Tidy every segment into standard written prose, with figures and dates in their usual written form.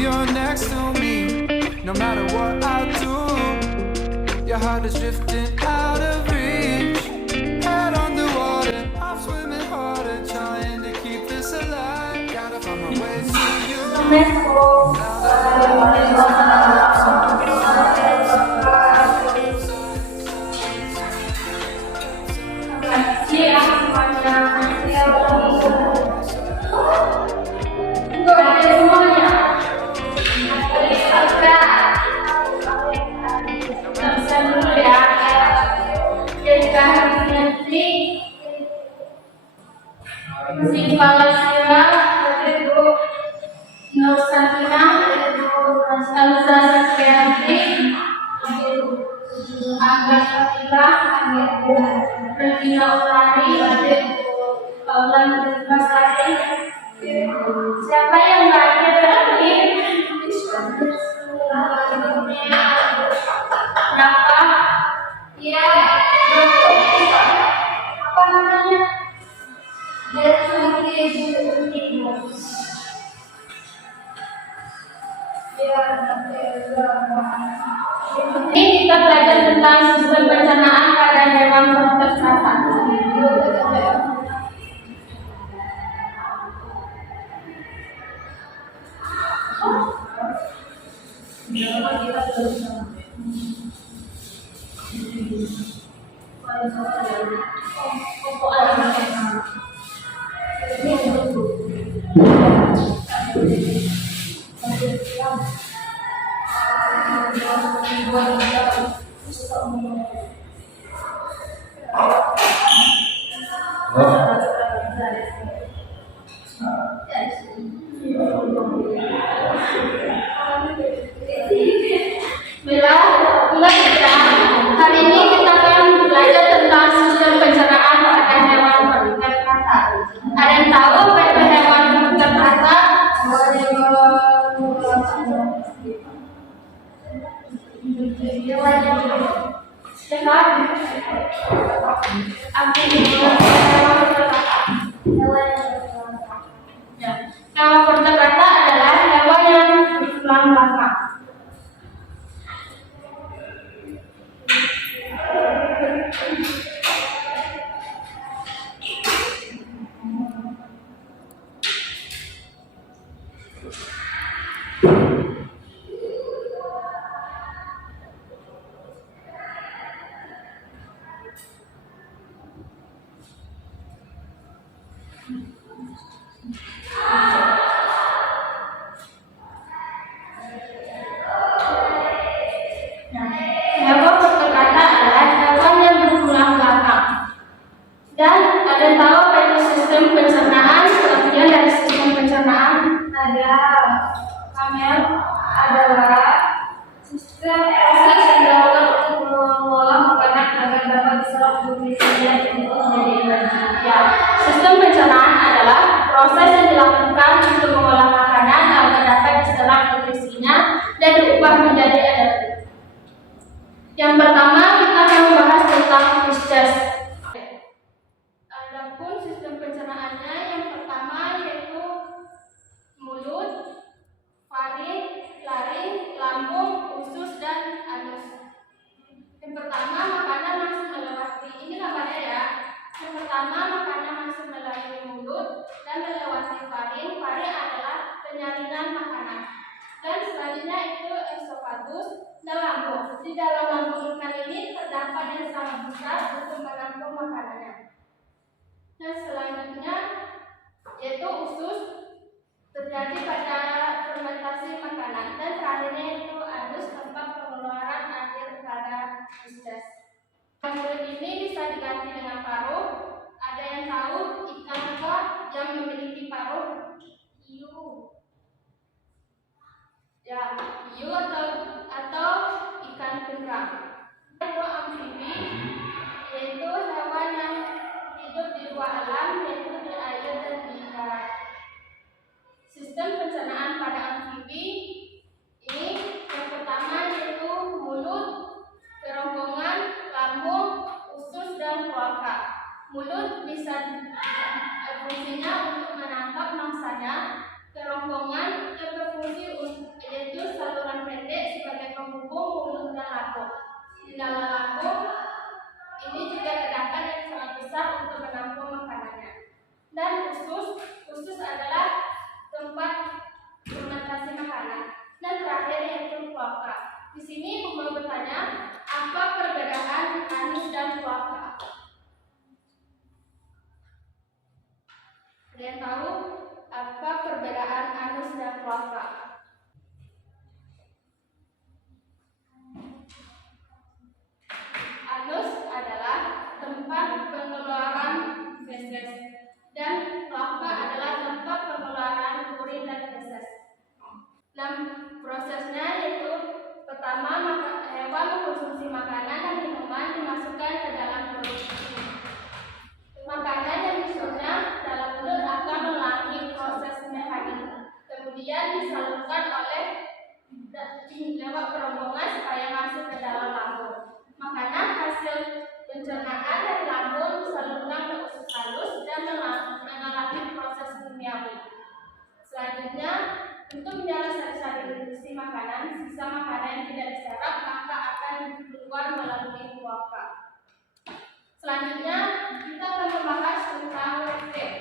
you're next to me. No matter what I do, your heart is drifting out of reach. Head underwater, I'm swimming harder, trying to keep this alive. Gotta find my way to you. Now that Siapa yang lahir tadi? Berapa? Ya, apa namanya? Ini kita belajar tentang sistem pencernaan pada hewan tercatat. Hari ini kita akan belajar tentang sistem pencernaan pada hewan vertebrata. Ada yang tahu apa itu hewan vertebrata? Hewan vertebrata adalah hewan yang bertulang belakang. Hewan vertebrata adalah hewan yang bertulang belakang. Dan ada yang tahu apa itu sistem pencernaan? Sebagian dari sistem pencernaan ada kamel adalah sistem proses yang dilakukan untuk mengolah makanan agar dapat diserap nutrisinya untuk menjadi energi. Ya, sistem pencernaan adalah proses yang dilakukan untuk mengolah makanan agar dapat diserap nutrisinya dan diubah menjadi energi. Yang pertama kita akan membahas tentang fishes. Adapun sistem pencernaannya yang pertama yaitu mulut, faring, laring, lambung, usus dan anus. Yang pertama makanan masuk melewati ini gambarnya ya. Yang pertama makanan masuk melalui mulut dan melewati faring. Faring adalah penyaringan makanan. Dan selanjutnya itu esophagus dan lambung. Di dalam lambung ikan ini terdapat yang sangat besar untuk menampung makanannya. Dan selanjutnya yaitu usus terjadi pada fermentasi makanan. Dan terakhirnya itu anus tempat pengeluaran akhir pada fishes. Mulut ini bisa diganti dengan paruh. Ada yang tahu ikan apa yang memiliki paruh? Hiu. Ya, hiu atau ikan pengrang. Itu amfibi, yaitu hewan yang hidup di luar alam, yaitu di air dan di darat. Sistem pencernaan pada amfibi ini yang pertama yaitu mulut, kerongkongan, lambung, usus dan kloaka. Mulut bisa fungsinya untuk menangkap mangsanya. Kerongkongan berfungsi untuk dalam lambung ini juga terdapat yang sangat besar untuk menampung makanannya. Dan usus adalah tempat fermentasi makanan. Dan terakhir yaitu kloaka. Di sini mau bertanya, apa perbedaan anus dan kloaka? Ada yang tahu apa perbedaan anus dan kloaka? Anus adalah tempat pengeluaran feses dan kloaka adalah tempat pengeluaran urin dan feses. Dan prosesnya yaitu pertama, hewan mengkonsumsi makanan dan minuman dimasukkan ke dalam perut. Makanan yang diserapnya dalam mulut akan melalui proses mekanik, kemudian disalurkan lewat kerongkongan supaya masuk ke dalam lambung. Makanan hasil pencernaan dari lambung disalurkan ke usus halus dan mengalami proses kimiawi. Selanjutnya, untuk menjaga sari-sari isi makanan, sisa makanan yang tidak diserap maka akan keluar melalui kloaka. Selanjutnya, kita akan membahas tentang reptil.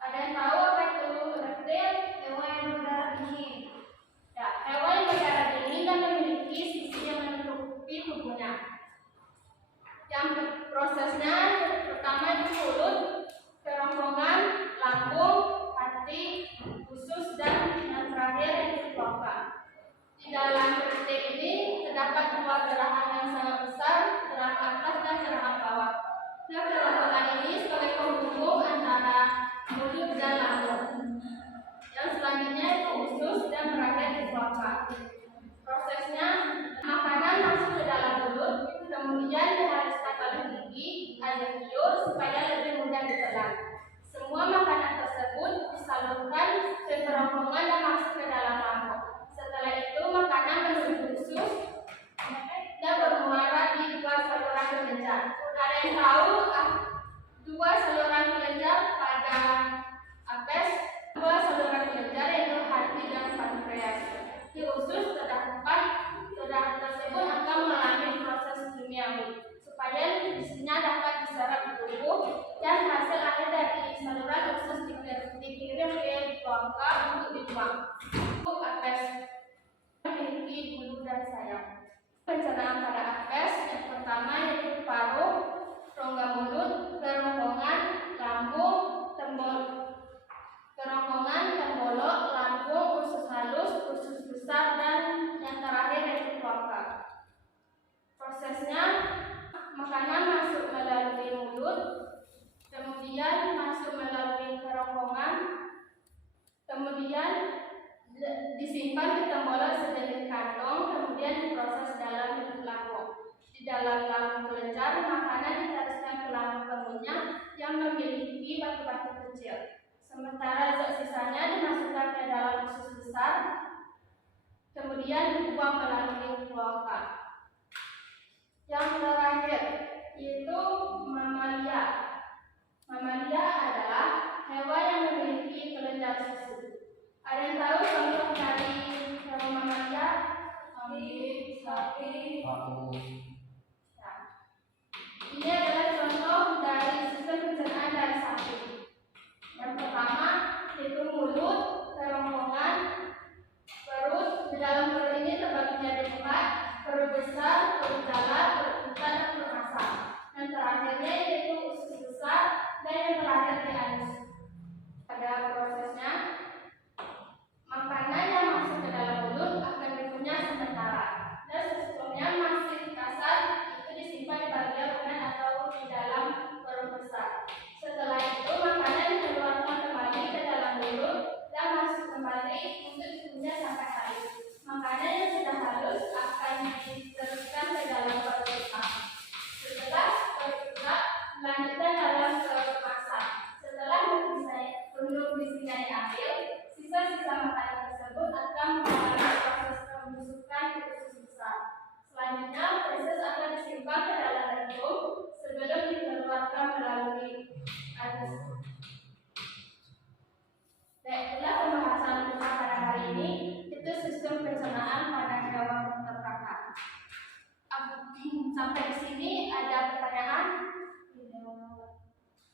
Ada yang tahu apa itu reptil? Hewan yang berdarah dingin. Ya, hewan yang berdarah dingin dan memiliki sisi yang menutupi tubuhnya. Yang prosesnya pertama itu mulut, kerongkongan, lambung, hati, usus, dan yang terakhir itu kloaka. Di dalam reptil ini terdapat dua gerakan yang sangat besar, gerakan atas dan gerakan bawah. Nah, gerakan ini sebagai penghubung antara mulut dan lambung. Yang selanjutnya itu usus dan terakhir itu kloaka. Prosesnya, makanan masuk ke dalam mulut, kemudian dihaluskan oleh gigi, air liur supaya lebih mudah ditelan. Semua makanan tersebut disalurkan ke kerongkongan dan masuk ke dalam lambung. Setelah itu makanan menuju usus dan bermuara di dua saluran kelenjar. Ada yang tahu dua saluran kelenjar pada apes? Dua saluran kelenjar yaitu hati dan pankreas. Di usus terdapat tersebut akan melalui proses kimiawi supaya isinya dapat diserap di tubuh dan hasil akhir dari saluran usus dikirim ke kloaka untuk dibuang. Untuk apes memiliki bulu dan sayap. Pencernaan pada apes yang pertama yaitu paru, rongga mulut, kerongkongan, lambung, tembolok, lambung, usus halus, usus besar, dan yang terakhir yaitu kloaka. Prosesnya, makanan masuk melalui mulut, kemudian masuk melalui kerongkongan, kemudian disimpan di tembolok sejenis kantong, kemudian diproses dalam lambung. Di dalam lambung kelenjar, makanan diteruskan ke lambung pengunyah yang memiliki batu-batu kecil. Sementara zat sisanya dimasukkan ke dalam usus besar, kemudian dibuang melalui kloaka. Yang terakhir yaitu mamalia. Mamalia adalah hewan yang memiliki kelenjar susu. Ada yang tahu contoh dari hewan mamalia? Sapi. Ya. Ini adalah contoh dari sistem pencernaan dari sapi. Yang pertama yaitu mulut, kerongkongan, perut. Di dalam perut ini terbagi menjadi 4, perut besar, perut dalam, perut kita, dan perut masak. Dan terakhirnya yaitu usus besar dan yang terakhir di anus. Pada prosesnya, makanan yang masuk ke dalam mulut akan dikunyah sementara. Dan sebelumnya masih kasar itu disimpan di bagian unan atau di dalam perut besar. Setelah itu makanan dikeluarkan kembali ke dalam mulut dan masuk kembali untuk dikunyah sampai habis. Makanan yang sudah halus akan diteruskan ke dalam perut besar. Setelah perut besar melanjutkan dalam perut masak. Setelah nutrisinya diambil, sisa-sisa makanan tersebut akan mengalami proses pembusukan ke usus besar. Selanjutnya, feses akan disimpan ke dalam rectum sebelum dikeluarkan melalui anus. Dan itulah pembahasan kita pada hari ini. Itu sistem pencernaan pada hewan ternak. Sampai di sini ada pertanyaan?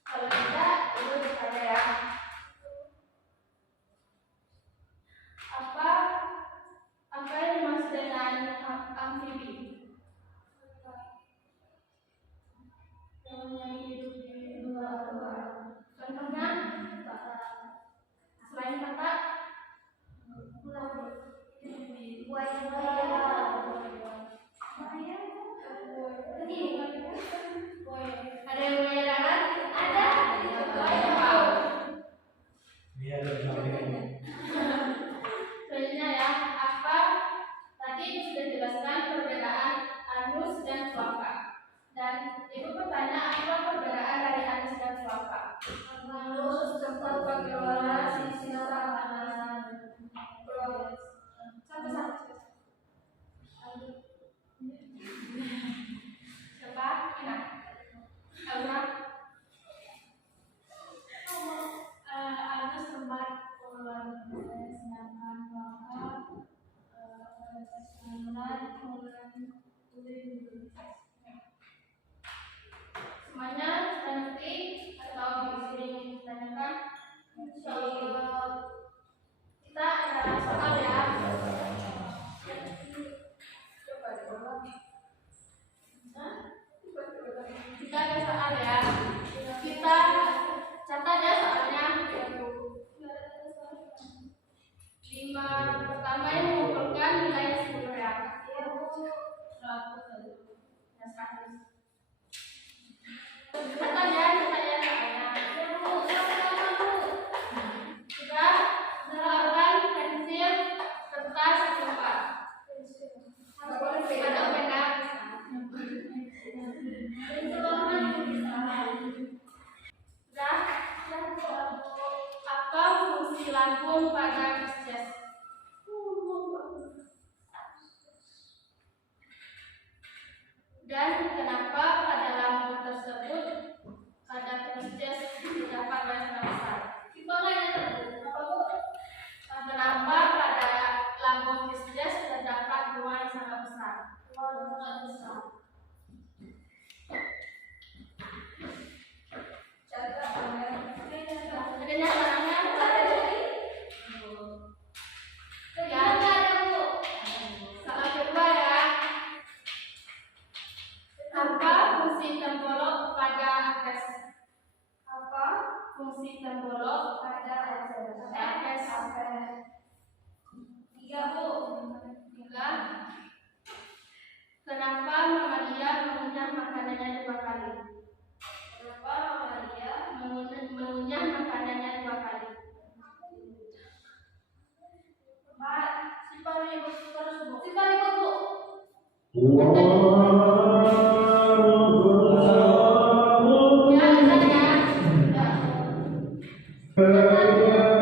Kalau tidak, Ibu bertanya ya. Apa yang dimaksud dengan amfibi? Yang hidup di luar. Contohnya, selain kata ada yang punya darat? Ada. Ini ada bilang Selanjutnya ya, apa tadi sudah jelaskan perbedaan anus dan kloaka. Dan Ibu bertanya apa perbedaan dari anus dan kloaka? Anus tempat bagaimana sisi kanan. Satu-satu. Siapa? Ina. Aura. Anus tempat pengeluaran sedangkan kloaka semuanya sudah ngerti atau disini ditanyakan? Kita ada soal ya. Kita ada soal ya. Kita catat ya soalnya. 5 pertama yang mengumpulkan nilai 10 ya. Catat ya soalnya. Sudah melakukan pensil, kertas, pulpen. Ada pena. Apa fungsi lambung pada Pisces? Dan kenapa pada lambung tersebut pada Pisces terdapat rasa besar? Kenapa pada lambung Pisces terdapat ruang yang sangat besar? Adanya barangnya ya. Salah kedua ya. Apa fungsi tembolok pada Aries? Apa fungsi tembolok pada Aries? 3 Bu. 3. Kenapa Mamalia mengunyah makanannya 2 kali? Kenapa Mamalia mengunyah makanannya 2 kali? 4. Sifar ribut Bu. Ya, ya.